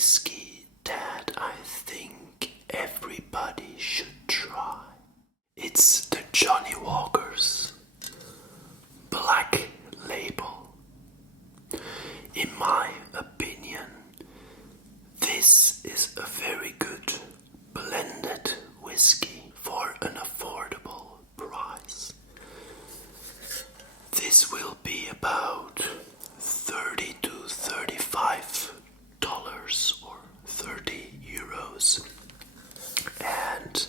whiskey that I think everybody should try. It's the Johnnie Walker's Black Label. In my opinion, this is a very good blended whiskey for an affordable price. This will be about $30 to $35 or 30 euros. And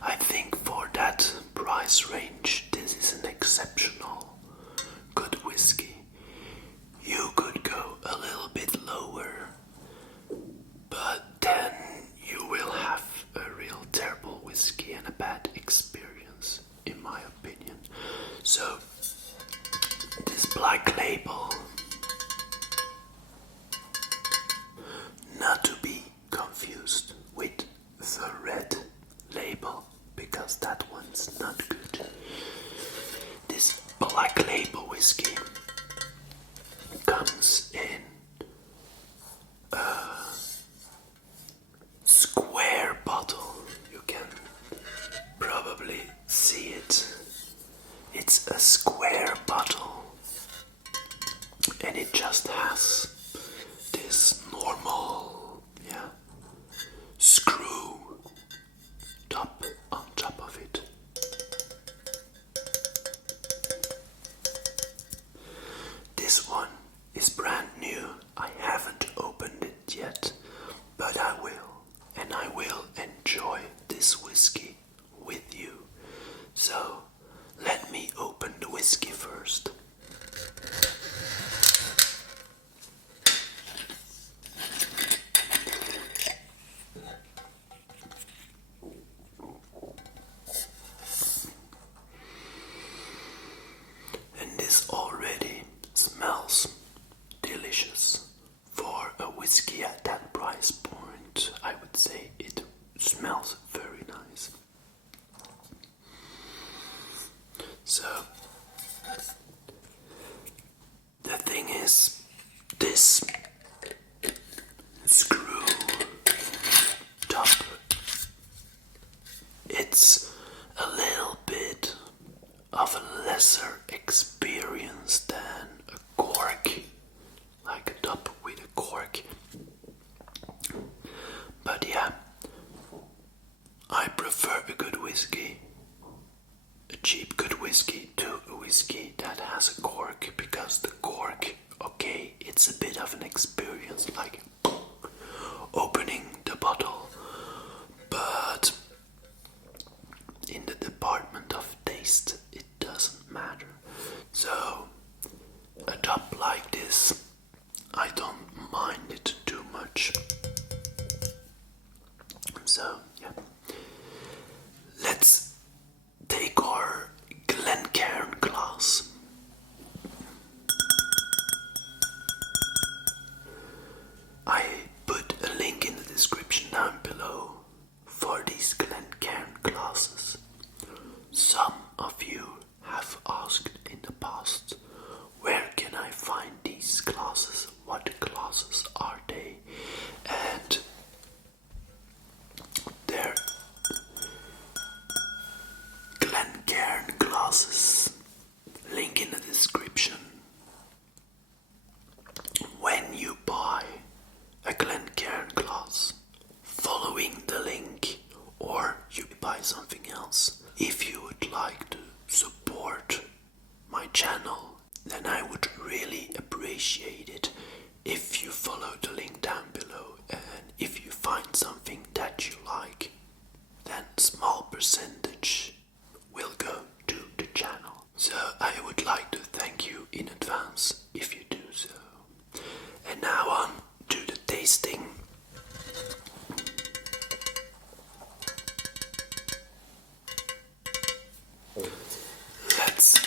I think for that price range, this is an exceptional good whiskey. You could go a little bit lower, but then you will have a real terrible whiskey and a bad experience, in my opinion. So, this Black Label, not to be confused with the Red Label, because that one's not good. This Black Label whiskey comes in a square bottle. You can probably see it. It's a square bottle, and it just has this normal, screw top on top of it. This one is brand new. I haven't opened it yet, but I will, and I will enjoy this whiskey with you. So, let me open the whiskey first. And this already smells delicious. For a whiskey at that price point, I would say it smells very nice. So, the thing is, this screw top, it's a little bit of a lesser experience than a cork, like a top with a cork. But yeah, I prefer a good whiskey, a cheap good whiskey, to a whiskey that has a cork, because the cork, okay, it's a bit of an experience, like opening the bottle, but in the department of taste, it doesn't matter. So, a top like this, I don't mind it too much. So, yeah. Let's take our Glencairn glass. I put a link in the description down below for these Glencairn glasses. Some of you have asked in the past, where can I find these glasses? What glasses are they? And they're Glencairn glasses. Link in the description. When you buy a Glencairn glass, following the link, or you buy something else, if you would like to support my channel, then I would really appreciate it if you follow the link down below, and if you find something that you like, then small percentage will go to the channel. So I would like to thank you in advance if you do so. And now on to the tasting. Let's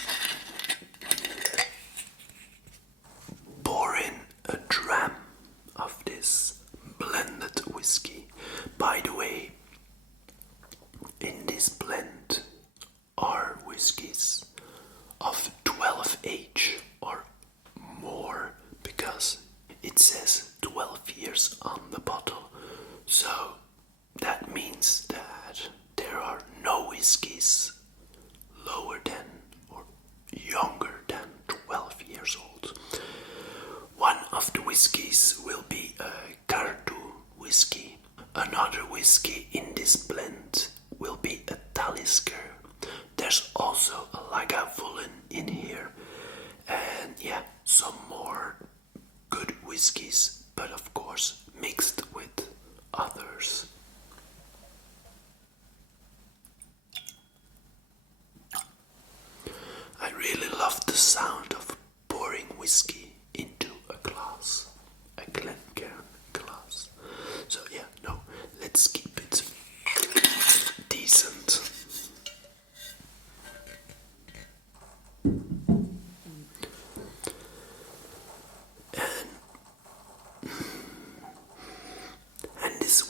pour in a dram of this blended whiskey. By the way, in this blend are whiskies of 12 age or more, because it says 12 years on the bottle. So that means that there are no whiskies lower than or younger than 12 years old. One of the whiskies will be a Cardu whiskey. Another whiskey in this blend will be a Talisker. There's also a Lagavulin in here. And yeah, some more good whiskies, but of course mixed with others. I really love the sound of pouring whiskey into a glass, a Glencairn glass. So yeah, no, let's keep it decent. And this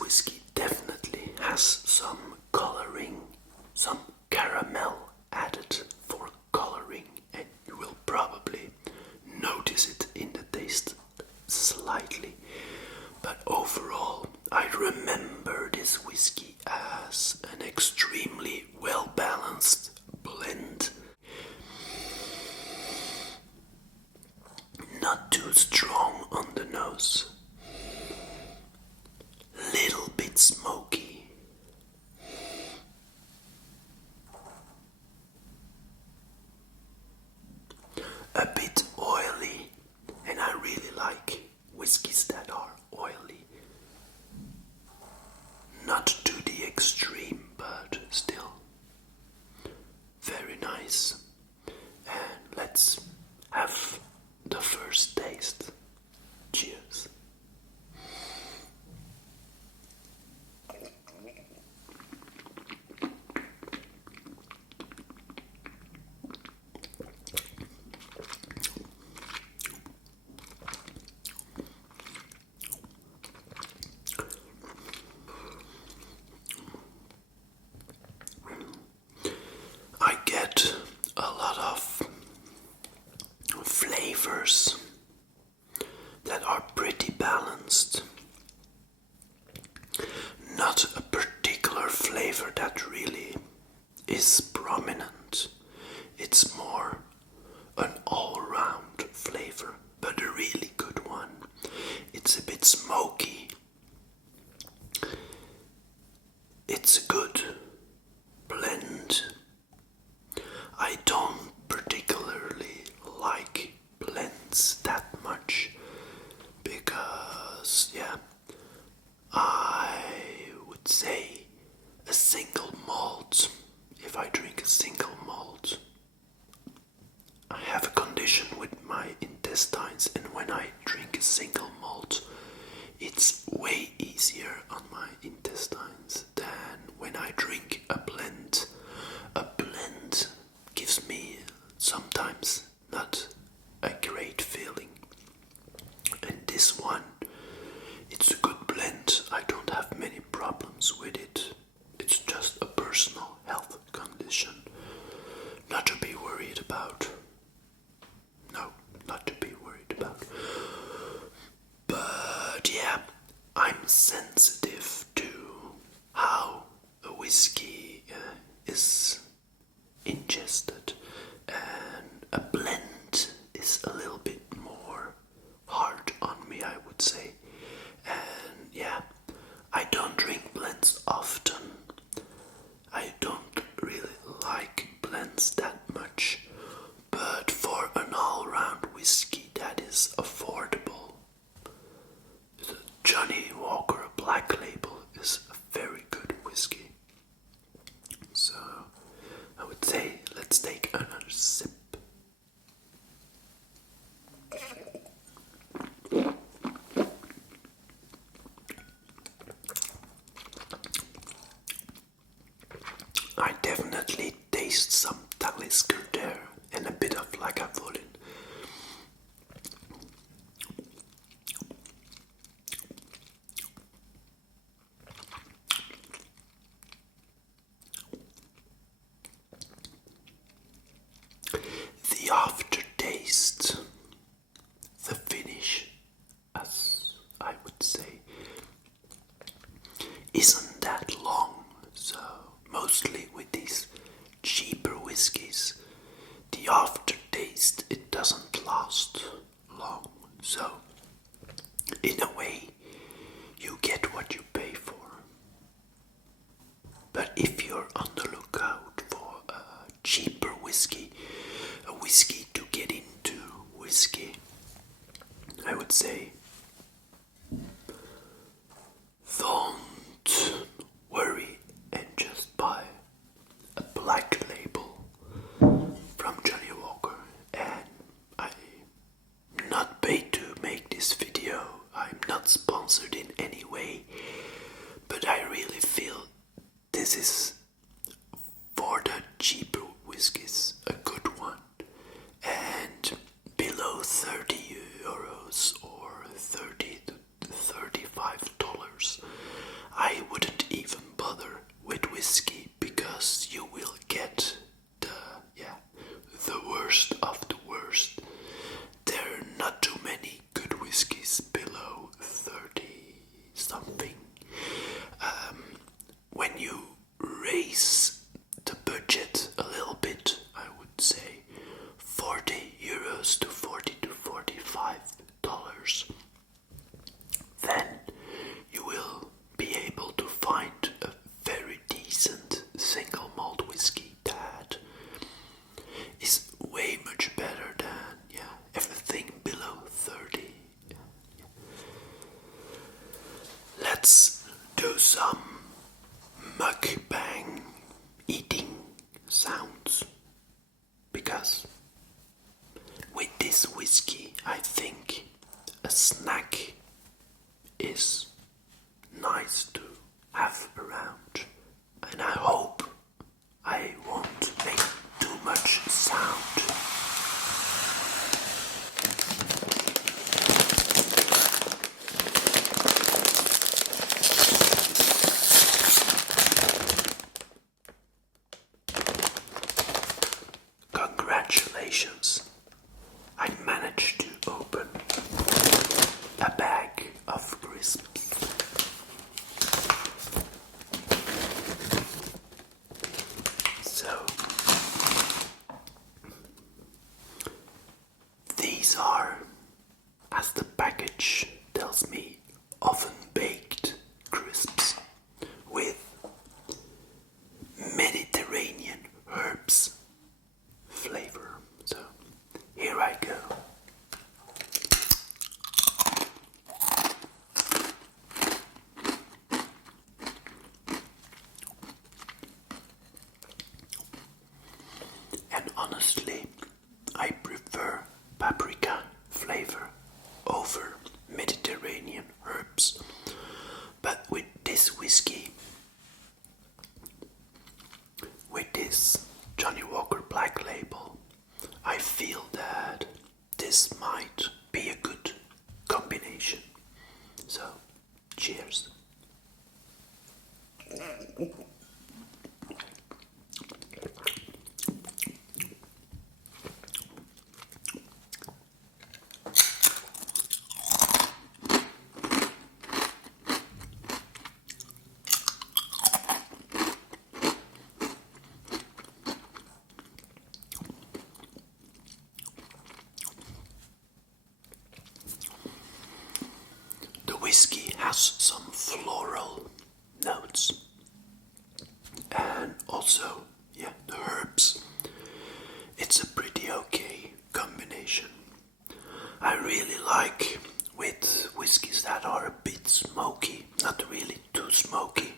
whiskey definitely has some coloring, some caramel added for coloring, and you will probably notice it in the taste slightly. But overall, I remember this whiskey as an extremely well-balanced blend. Not too strong on the nose, little bit smoky, a bit oily, and I really like whiskies that are oily. Not to the extreme, but still very nice. And let's have the first taste. Cheers. I get a lot of flavors that are pretty balanced. Not a particular flavor that really is prominent. It's more an all-round flavor, but a really good one. It's a bit smoky. It's a good blend. I don't particularly like blends that much because, yeah, I would say a single malt. If I drink a single malt, I have a condition with my intestines, and when I drink a single malt, it's way easier on my intestines than when I drink a blend. A blend gives me sometimes not a great feeling. And this one, it's a good blend. I don't have many problems with it. It's just a personal health condition. Not to be worried about. No, not to be worried about. But yeah, I'm sensitive to how a whiskey is ingested, and a blend is a little bit more hard on me, I would say. And yeah, I don't drink blends often. I don't really like blends that much, but for an all-round whiskey that is affordable, the Johnnie Walker Black Label is a very good whiskey. So I would say let's take another sip. I definitely taste some Talisker there and a bit of Lagavulin. isn't that long. So mostly with these cheaper whiskies, the aftertaste, it doesn't last long. So in a way, you get what you pay for. But if you're on the lookout for a cheaper whiskey, a whiskey to get into whiskey, I would say don't worry and just buy a Black Label from Johnnie Walker. And I'm not paid to make this video, I'm not sponsored in any way, but I really feel this is, for the cheaper whiskies, a good one. And below 30 euros or 30 to $35, I wouldn't even bother with whiskey, because you will get the worst of the worst. There are not too many good whiskies below 30 something. When you raise the budget a little bit, I would say 40 euros to 40 to $45, then you will be able to find a very decent single malt whiskey that is way much better than everything below 30. Let's do some mukbang eating sounds, because with this whiskey I think a snack is nice to have around, and I hope I won't make too much sound. Congratulations, I managed to open a bag of crisps. So these are, as the package tells me, oven baked crisps with Mediterranean herbs flavor. So here I go. And honestly, I prefer paprika flavor over Mediterranean herbs. But with this whiskey, with this Johnnie Walker Black Label, I feel that this might be a good combination. So, cheers. The whiskey has some floral notes, and also, the herbs. It's a pretty okay combination. I really like with whiskies that are a bit smoky, not really too smoky,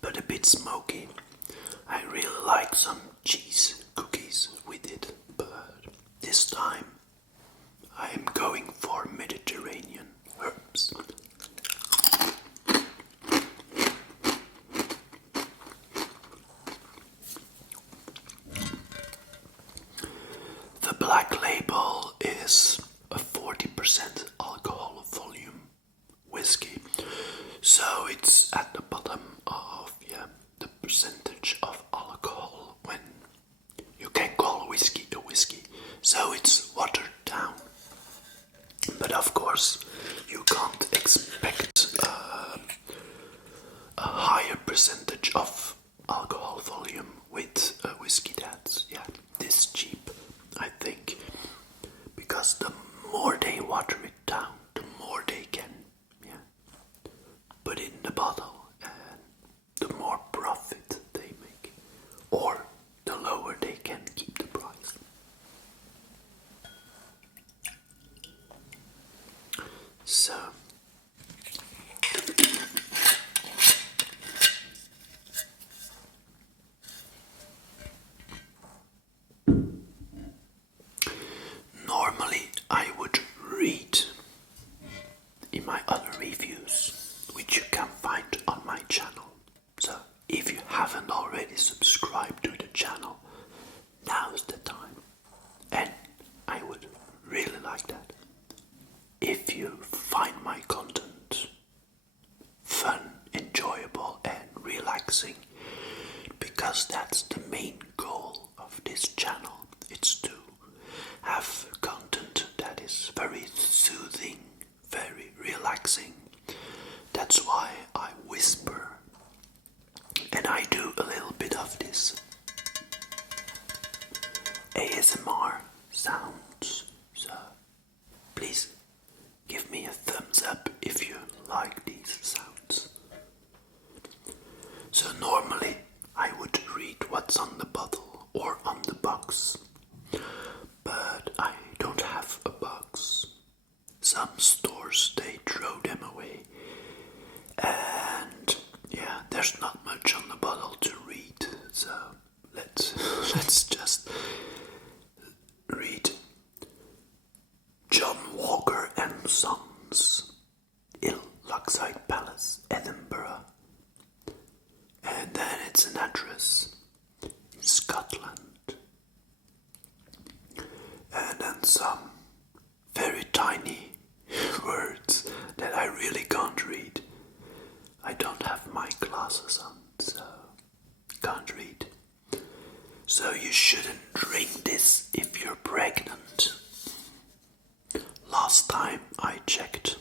but a bit smoky. I really like some cheese cookies with it, but this time I'm going for Mediterranean herbs. The Black Label is a 40% alcohol volume whiskey, so it's at the bottom of the percentage of alcohol when you can call whiskey a whiskey. So it's watered down. But of course, you can't expect higher percentage of alcohol volume with a whiskey that's this cheap, I think, because the more they water it down, the more they can put in the bottle, and the more profit they make, or the lower they can keep the price. So normally I would read in my other reviews, which you can find on my channel. So if you haven't already subscribed to the channel, now's the time. And I would really like that. If you find my content fun, enjoyable and relaxing, because that's the main goal of this channel. It's to have content that is very soothing, very relaxing. That's why I whisper, and I do a little bit of this ASMR sounds. So please give me a thumbs up if you like these sounds. So normally I would read what's on the bottle or on the box, but I don't have a box. Some stores, they throw them away, and there's not much on the bottle to read, so let's just read John Walker and Sons, Lakeside Palace, Edinburgh, and then it's an address in Scotland, and then some very tiny words that I really can't read. I don't have my glasses on, so can't read. So you shouldn't drink this if you're pregnant. Last time I checked,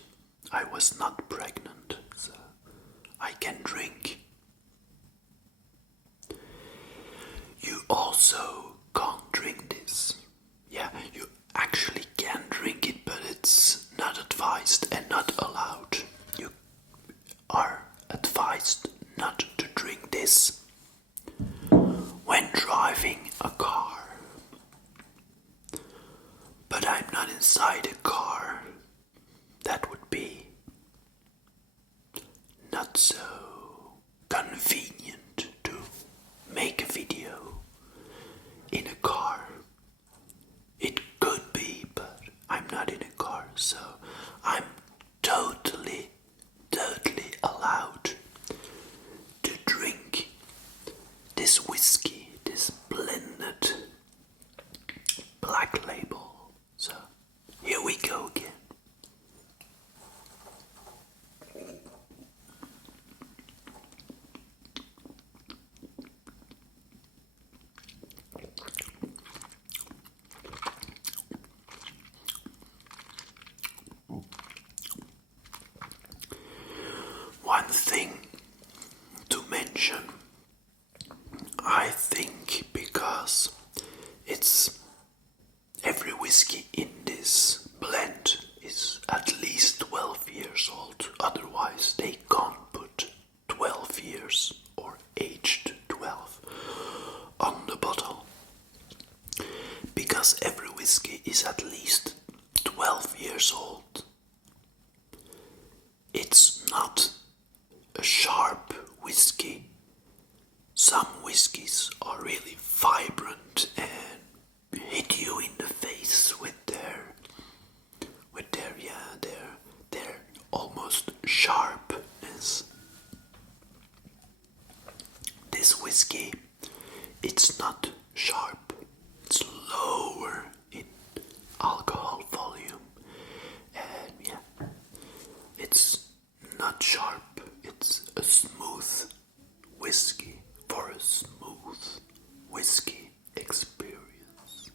I was not pregnant, so I can drink. You also can't drink this. Yeah, you actually can drink it, but it's not advised and not allowed. You are advised not to drink this when driving a car. But I'm not inside a car. That would be not so convenient to make a video in a car. It could be, but I'm not in a car, so I'm totally allowed to drink this whiskey, this blended Black Label. So here we go again. One thing to mention, I think, because it's every whiskey in this blend is at least 12 years old, otherwise they can't put 12 years or aged 12 on the bottle, because every whiskey is at least 12 years old. It's not a sharp whiskey. Some whiskies are really vibrant and hit you in the face with their almost sharpness. This whiskey, it's not sharp. It's lower in alcohol volume, and it's not sharp. It's a smooth whiskey for a smooth whiskey experience.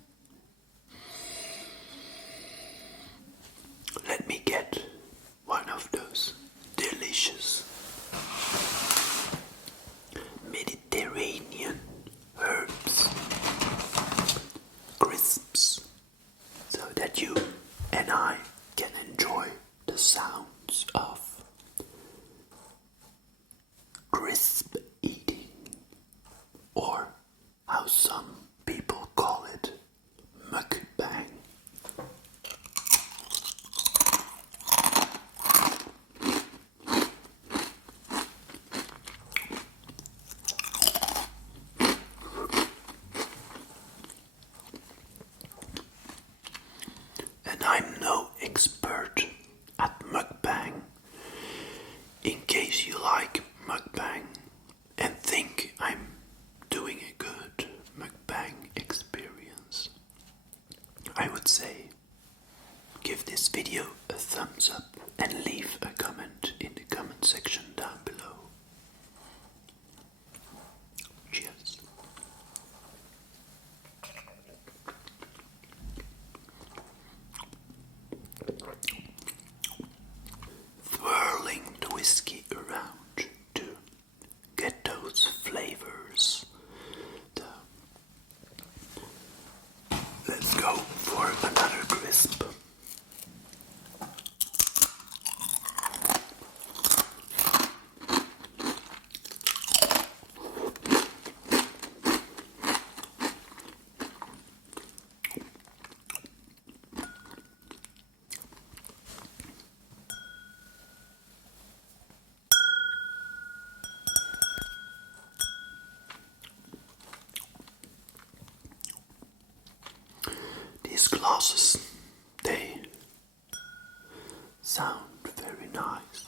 sounds of crisp eating, or how some people call it, mukbang. And I'm no expert at mukbang. In case you like mukbang and think I'm doing a good mukbang experience, I would say give this video a thumbs up and leave a comment in the comment section down below. Cheers. Swirling the whiskey around to get those flavors. Let's go for another crisp. These glasses, they sound very nice.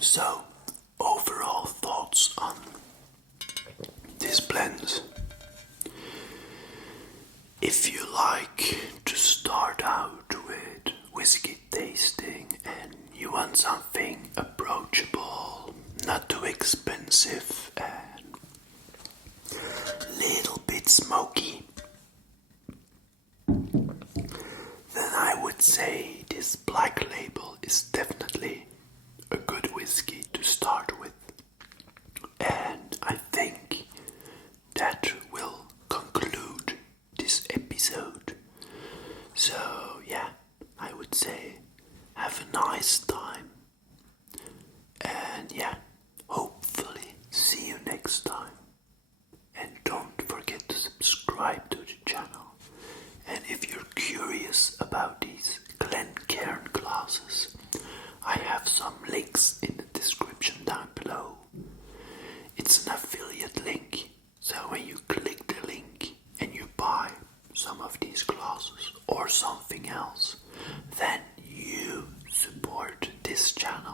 So, overall thoughts on this blend. If you like to start out with whiskey tasting and you want something approachable, not too expensive and little bit smoky, then I would say this Black Label is definitely a good whiskey to start with. And I think that will conclude this episode. So yeah, I would say have a nice time. And yeah, hopefully see you next time. And don't forget to subscribe to the channel. And if you're curious about these Glencairn glasses, I have some links in the description down below. It's an affiliate link, so when you click the link and you buy some of these glasses or something else, then you support this channel.